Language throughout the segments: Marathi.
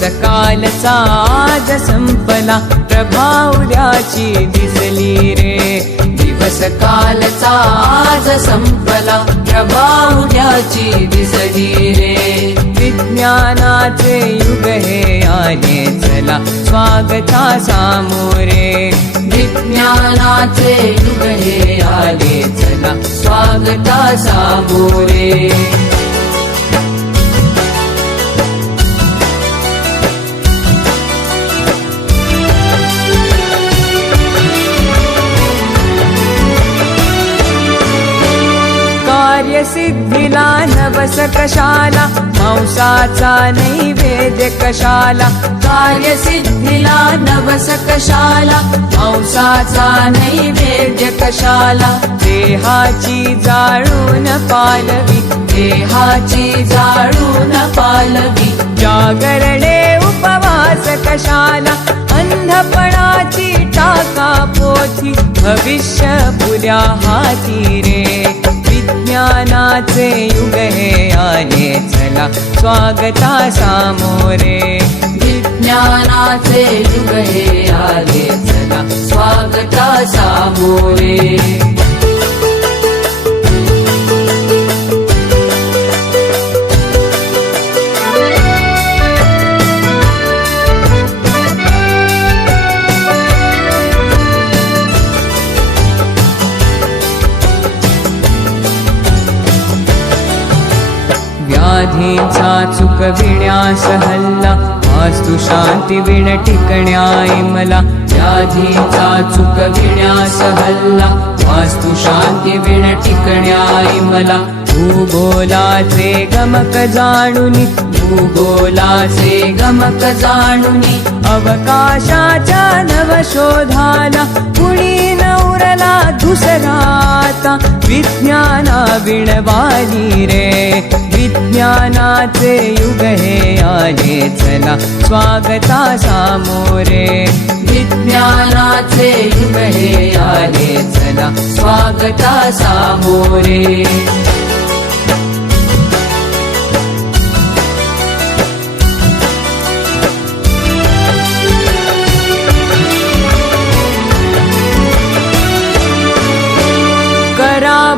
दिवस कालचा आज संपला, प्रभा उद्याची दिसली रे. दिवस कालचा आज संपला, प्रभा उद्याची दिसली रे. विज्ञानाचे युग हे आले चला, स्वागता सामोरे. विज्ञानाचे युग हे आले चला, स्वागता सामोरे. कार्यसिद्धीला नवस कशाला, मांसाचा नैवेद्य कशाला. कार्यसिद्धीला नवस कशाला, मांसाचा नैवेद्य कशाला. देहाची जाळून पालवी, देहाची जाळून पालवी. जागरणे उपवास कशाला, अंधपणाची टाका पोथी. भविष्य पुऱ्या हाती रे. विज्ञानाचे युग हे आले चला, स्वागता सामोरे. विज्ञानाचे युग हे आले चला, स्वागता सामोरे. व्याधीचा चुकविण्यास हल्ला, वास्तु शांती विण टिकण्याय मला. व्याधीचा चुकविण्यास हल्ला, वास्तु शांती विण टिकण्याय मला. भूगोलाचे गमक जाणुनी, भूगोलाचे गमक जाणुनी. अवकाशाच्या नवशोधाला, कुणी नवरला दुसराता. विज्ञाना विणवाली रे. विज्ञानाचे युग हे आले चला, स्वागता सामोरे. विज्ञानाचे युग हे आले चला, स्वागता सामोरे.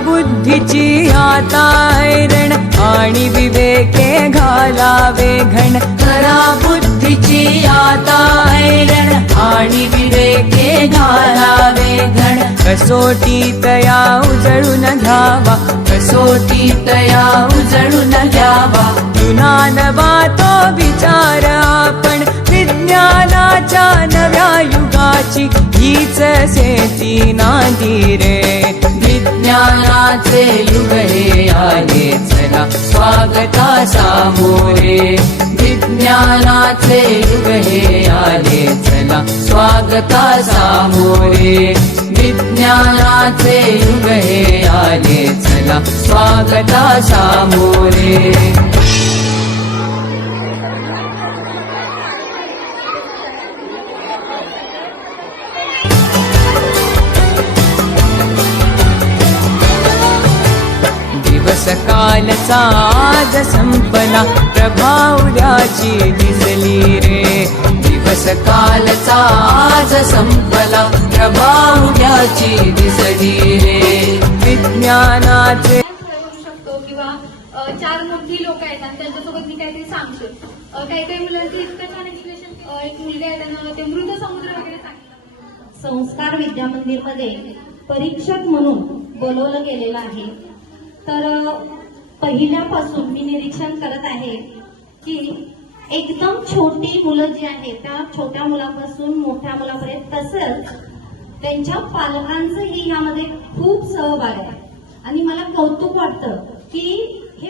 बुद्धीची आता ऐरण, आणि विवेके घालावे घण. करा बुद्धीची आता ऐरण, आणि विवेके घालावे घण. कसोटी तया उजळून घ्यावा, कसोटी तया उजळून घ्यावा. जुना नवा तो विचार आपण, विज्ञानाच्या नव्या युगाची हीच सेती नांदी रे. विज्ञानाचे युग हे आले चला, स्वागता सामोरे. विज्ञानाचे युग हे आले चला, स्वागता सामोरे. विज्ञानाचे युग हे आले चला, स्वागता सामोरे. दिवस कालचा आज संपला, प्रभा उद्याची दिसली रे. दिवस कालचा आज संपला, प्रभा उद्याची दिसली रे. विज्ञानाचे किंवा चार मोठी लोक आहेत आणि त्यांच्यासोबत मी काहीतरी सांगशील. काही काही मुलांचं इतकं छान एक्सप्रेशन. एक मुलगा आहे त्यांना ते मृत समुद्र वगैरे सांगितलं. संस्कार विद्या मंदिरमध्ये परीक्षक म्हणून बोलवलं गेलेलं आहे. तर पहिल्यापासून मी निरीक्षण करत आहे की एकदम छोटी मुलं जी आहेत त्या छोट्या मुलापासून मोठ्या मुलापर्यंत, तसंच त्यांच्या पालकांचंही यामध्ये खूप सहभाग आहे. आणि मला कौतुक वाटतं की